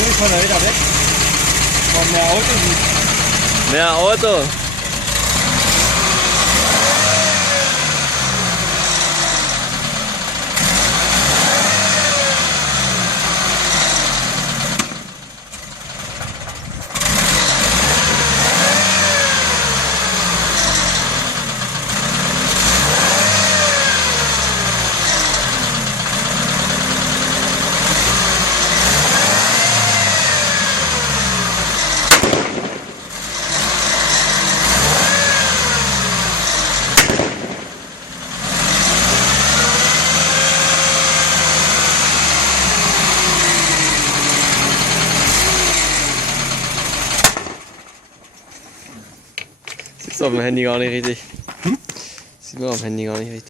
Junge, von der wieder weg. Von mehr Auto. Mehr Auto. Sieht auf dem Handy gar nicht richtig. Sieht man auf dem Handy gar nicht richtig.